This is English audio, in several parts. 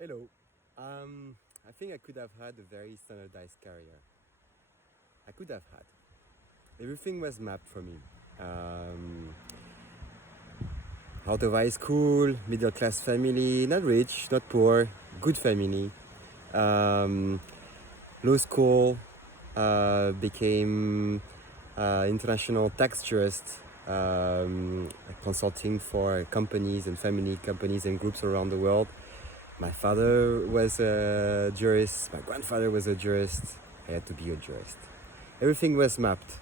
Hello. I think I could have had a very standardized career. I could have had. Everything was mapped for me. Out of high school, middle class family, not rich, not poor, good family. Um, Law school, became international tax jurist, consulting for companies and family companies and groups around the world. My father was a jurist, my grandfather was a jurist, I had to be a jurist. Everything was mapped.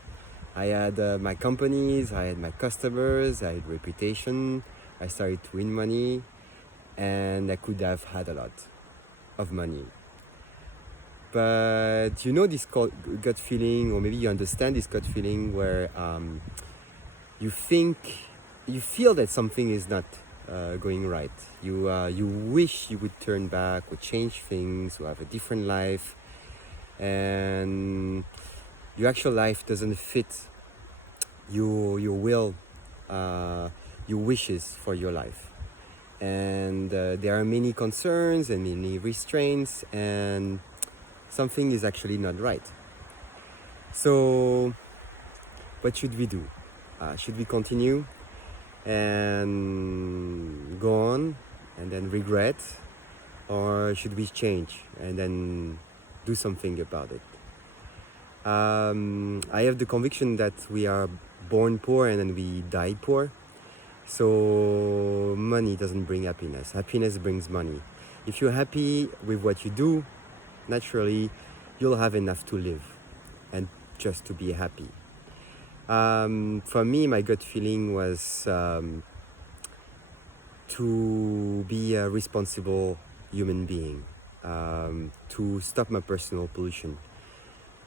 I had my companies, I had my customers, I had reputation, I started to win money, and I could have had a lot of money. But you know this gut feeling, or maybe you understand this gut feeling where you feel that something is not going right. You wish you would turn back or change things or have a different life, and your actual life doesn't fit your will, your wishes for your life. And there are many concerns and many restraints, and something is actually not right. So, what should we do? Should we continue and go on and then regret, or should we change and then do something about it? I have the conviction that we are born poor and then we die poor. So money doesn't bring happiness. Happiness brings money. If you're happy with what you do, naturally you'll have enough to live and just to be happy. For me, my gut feeling was to be a responsible human being, to stop my personal pollution.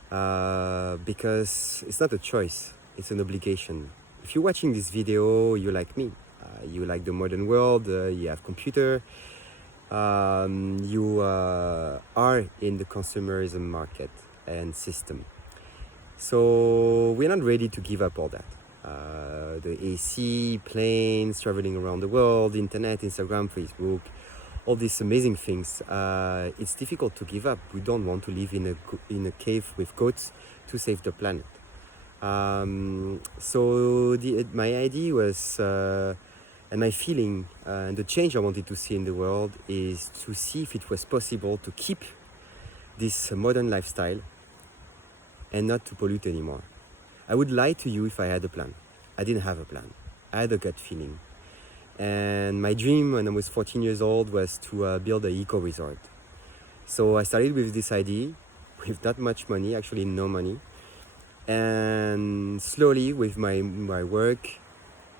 Because it's not a choice, it's an obligation. If you're watching this video, you're like me. You like the modern world, you have computer, you are in the consumerism market and system. So we're not ready to give up all that. The AC, planes, traveling around the world, internet, Instagram, Facebook, all these amazing things. It's difficult to give up. We don't want to live in a cave with goats to save the planet. So my idea was, and my feeling, and the change I wanted to see in the world is to see if it was possible to keep this modern lifestyle and not to pollute anymore. I would lie to you if I had a plan. I didn't have a plan. I had a gut feeling. And my dream when I was 14 years old was to build an eco resort. So I started with this idea, with not much money, actually no money. And slowly with my work,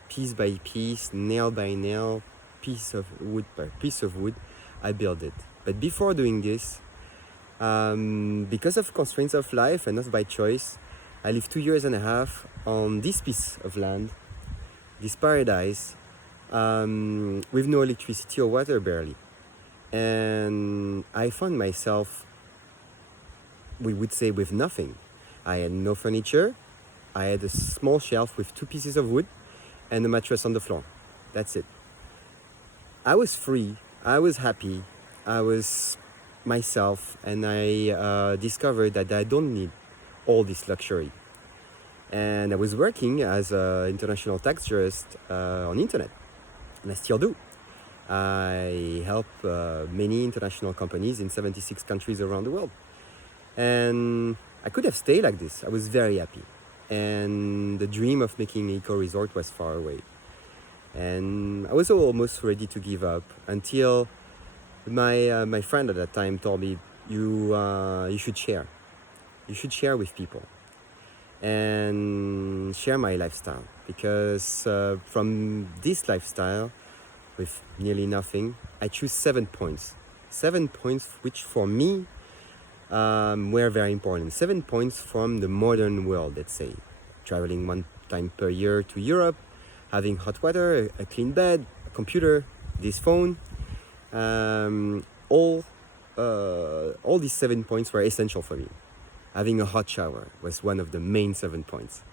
piece by piece, nail by nail, piece of wood by piece of wood, I built it. But before doing this, because of constraints of life and not by choice, I lived 2.5 years on this piece of land, this paradise, with no electricity or water barely. And I found myself, we would say, with nothing. I had no furniture, I had a small shelf with 2 pieces of wood and a mattress on the floor. That's it. I was free, I was happy, I was myself, and I discovered that I don't need all this luxury. And I was working as an international tax jurist on internet, and I still do. I help many international companies in 76 countries around the world. And I could have stayed like this. I was very happy. And the dream of making an eco resort was far away. And I was almost ready to give up until my friend at that time told me, you should share. You should share with people and share my lifestyle, because from this lifestyle with nearly nothing, I choose 7 points. 7 points which for me were very important. 7 points from the modern world, let's say. Traveling 1 time per year to Europe, having hot water, a clean bed, a computer, this phone. All these 7 points were essential for me. Having a hot shower was one of the main 7 points.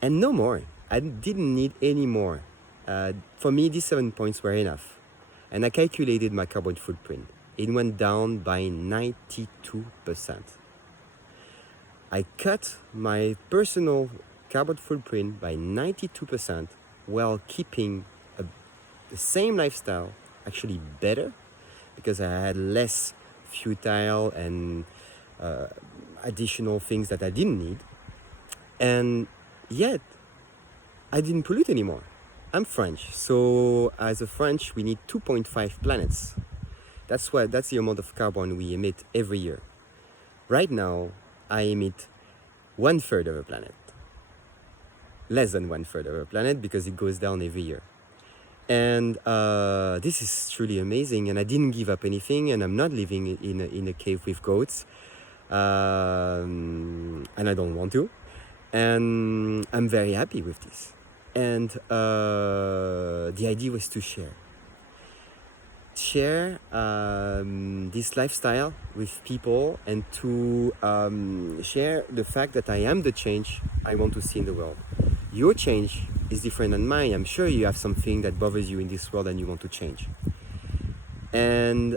And no more. I didn't need any more. For me, these 7 points were enough. and I calculated my carbon footprint. It went down by 92%. I cut my personal carbon footprint by 92% while keeping the same lifestyle, actually better, because I had less futile and additional things that I didn't need. And yet, I didn't pollute anymore. I'm French, so as a French, we need 2.5 planets. That's the amount of carbon we emit every year. Right now, I emit 1/3 of a planet. Less than 1/3 of a planet, because it goes down every year. And this is truly amazing, and I didn't give up anything, and I'm not living in a cave with goats, and I don't want to. And I'm very happy with this. And the idea was to share this lifestyle with people, and to share the fact that I am the change I want to see in the world. Your change is different than mine. I'm sure you have something that bothers you in this world and you want to change. And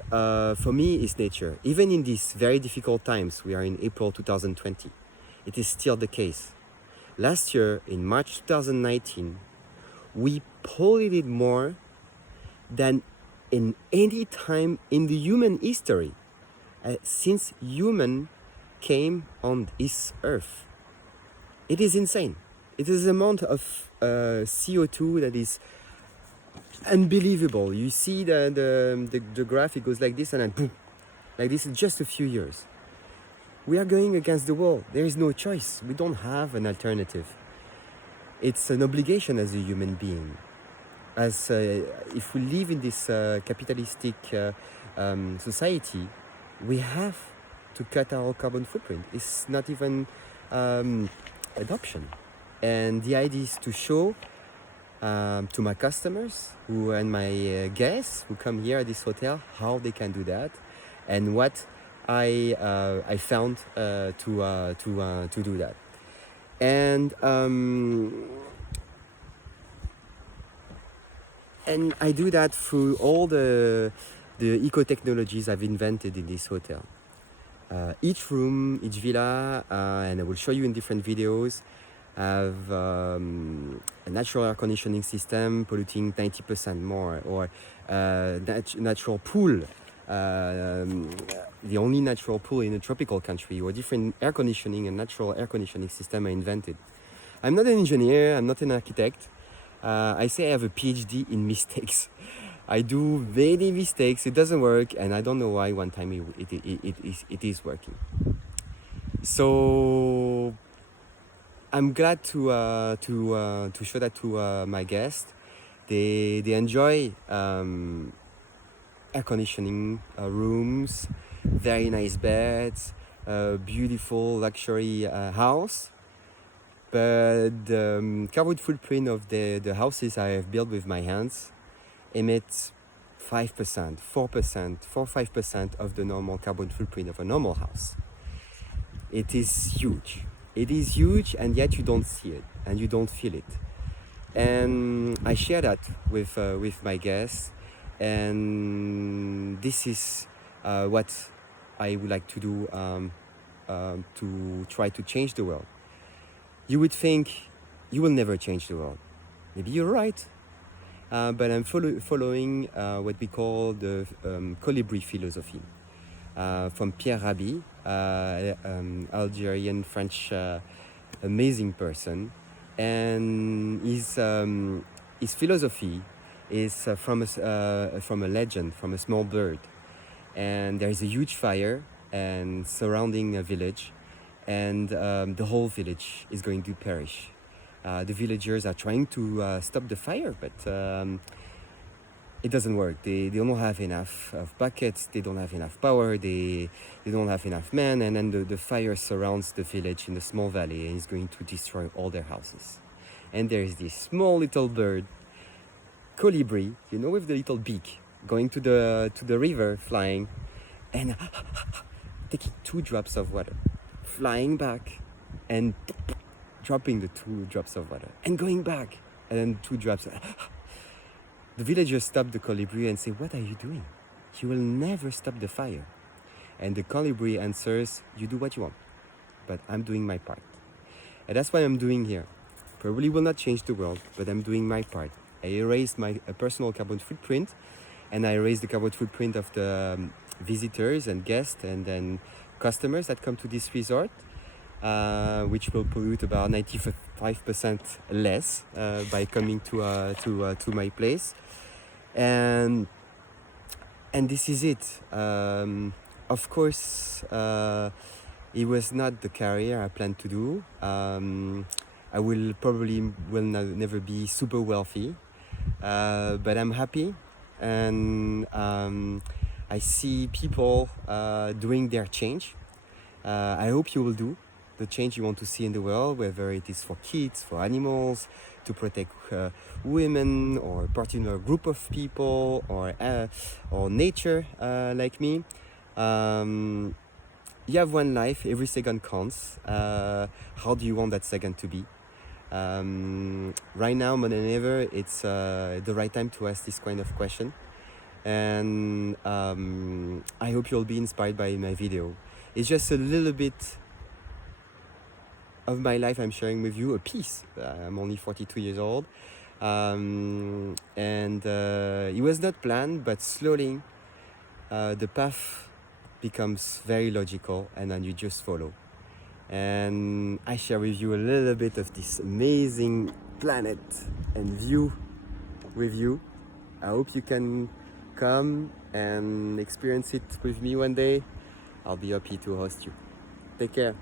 for me, it's nature. Even in these very difficult times, we are in April 2020, it is still the case. Last year, in March 2019, we polluted more than in any time in the human history since human came on this earth. It is insane. It is an amount of CO2 that is unbelievable. You see the graph, it goes like this, and then boom, like this in just a few years. We are going against the wall. There is no choice. We don't have an alternative. It's an obligation as a human being. As if we live in this capitalistic society, we have to cut our carbon footprint. It's not even an option. And the idea is to show to my customers and my guests who come here at this hotel how they can do that, and what I found to do that. And I do that through all the eco technologies I've invented in this hotel. Each room, each villa, and I will show you in different videos, have a natural air conditioning system polluting 90% more, or natural pool, the only natural pool in a tropical country, or different air conditioning and natural air conditioning system I invented. I'm not an engineer, I'm not an architect. I say I have a PhD in mistakes. I do many mistakes, it doesn't work, and I don't know why one time it is working. So I'm glad to show that to my guests. They enjoy air conditioning rooms, very nice beds, beautiful luxury house. But the carbon footprint of the houses I have built with my hands emits 5%, 4%, 4-5% of the normal carbon footprint of a normal house. It is huge. It is huge, and yet you don't see it and you don't feel it. And I share that with my guests, and this is what I would like to do to try to change the world. You would think you will never change the world. Maybe you're right, but I'm following what we call the colibri philosophy from Pierre Rabhi, Algerian French amazing person, and his philosophy is from a legend, from a small bird, and there is a huge fire and surrounding a village, and the whole village is going to perish. The villagers are trying to stop the fire, but it doesn't work. They don't have enough of buckets, they don't have enough power, they don't have enough men, and then the fire surrounds the village in a small valley and is going to destroy all their houses. And there is this small little bird, colibri, with the little beak, going to the river, flying, and taking 2 drops of water, flying back, and dropping the 2 drops of water, and going back, and then 2 drops. The villagers stop the colibri and say, "What are you doing? You will never stop the fire." And the colibri answers, "You do what you want, but I'm doing my part." And that's what I'm doing here. Probably will not change the world, but I'm doing my part. I erased my personal carbon footprint, and I erased the carbon footprint of the visitors and guests and then customers that come to this resort, which will pollute about 95% less by coming to my place. And this is it. Of course, it was not the career I planned to do. I will probably never be super wealthy, but I'm happy, and I see people doing their change. I hope you will do the change you want to see in the world, whether it is for kids, for animals, to protect women, or a particular group of people, or nature, like me. You have one life, every second counts. How do you want that second to be? Right now, more than ever, it's the right time to ask this kind of question. And I hope you'll be inspired by my video. It's just a little bit of my life I'm sharing with you, a piece. I'm only 42 years old. And it was not planned, but slowly the path becomes very logical, and then you just follow. And I share with you a little bit of this amazing planet and view with you. I hope you can come and experience it with me one day. I'll be happy to host you. Take care.